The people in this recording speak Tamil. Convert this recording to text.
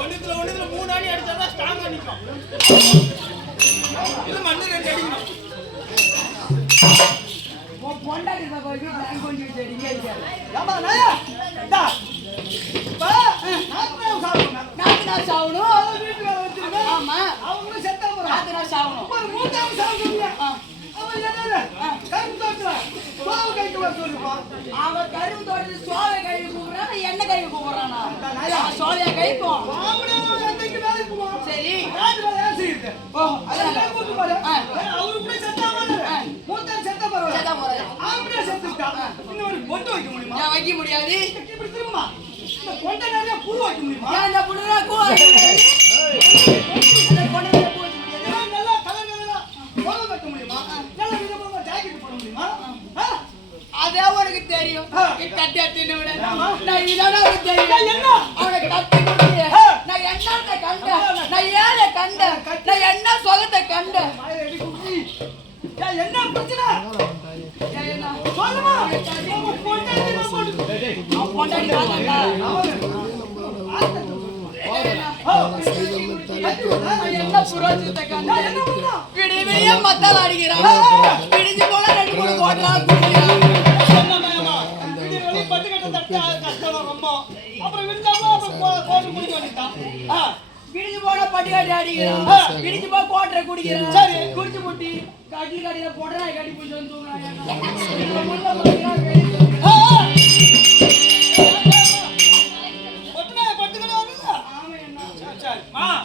ஒண்ணுத்துல 3 அடி அடிச்சாதான் ஸ்ட்ராங்கா நிக்கும். இது மண்ணு 2 அடிக்கணும். பொண்டாட்டி போய் வீட்டுல கொஞ்சம் செடிங்க. ஏமா நாயா டா பா நான் சாவணும். அவங்க வீட்டுல வச்சிருங்க. ஆமா அவங்களும் செத்தா போறாங்க. நான் சாவணும். ஒரு மூட்டாவது சாவணும். அவன் என்னல கரும்பு தோட்டல சோவை கைக்கு வர சொல்லுப்பா. அவன் கரும்பு தோட்டத்துல சோவை கை கூப்பிடுறான், என்ன கை கூப்பிடுறானா? நான் சோலையா கைப்போம். அவனே என்னைக்கு வேலைக்கு போவான். சரி ராஜ் வேலை செய்யுது. ஓ அதான் கூட்டி பாரு. அவரு கூட செத்தா போறாரு. மூட்டாவது செத்தா போறாரு. செத்தா போறாரு. அவனே செத்துட்டா. இன்னொரு பொட்டு வைக்க முடியுமா? நான் வைக்க முடியாது. இப்படி திரும்பமா. இந்த பொண்டை நிறைய பூ வைக்க முடியுமா? நான் இந்த புடுறா கூ வைக்க முடியாது. அந்த பொண்ணு பூ வைக்க முடியாது. நல்லா கலங்கலா போக வைக்க முடியுமா? நல்ல விதமா ஜாக்கெட் போட முடியுமா? அதே உனக்கு தெரியும். கட்டி அட்டின விட ஆமா. நான் இதோட உனக்கு தெரியும். என்ன? அவனை கட்டி கொடுத்து நான் என்னத்தை கண்டேன், நான் ஏழை கண்டேன், நான் என்ன சொகத்தை கண்டேன். என்ன பிரச்சனை? சொல்லுமா? பொண்டாட்டி வாங்கண்டா. என்ன புரோஜனத்தை கண்டேன். விடிய விடிய மத்தால் அடிக்கிறான். விடிஞ்சு போல 2-3 போட்டலாம் குடிக்கிறான். விடிஞ்சு போன பட்டிக்காட்டி அடிக்கிறான். விடிஞ்சு போ கோட்டரை குடிக்கிறான். சரி குடிச்சு முட்டி கட்டி கட்டில போடுறா கட்டி பிடிச்சி வந்து தூங்குறான்.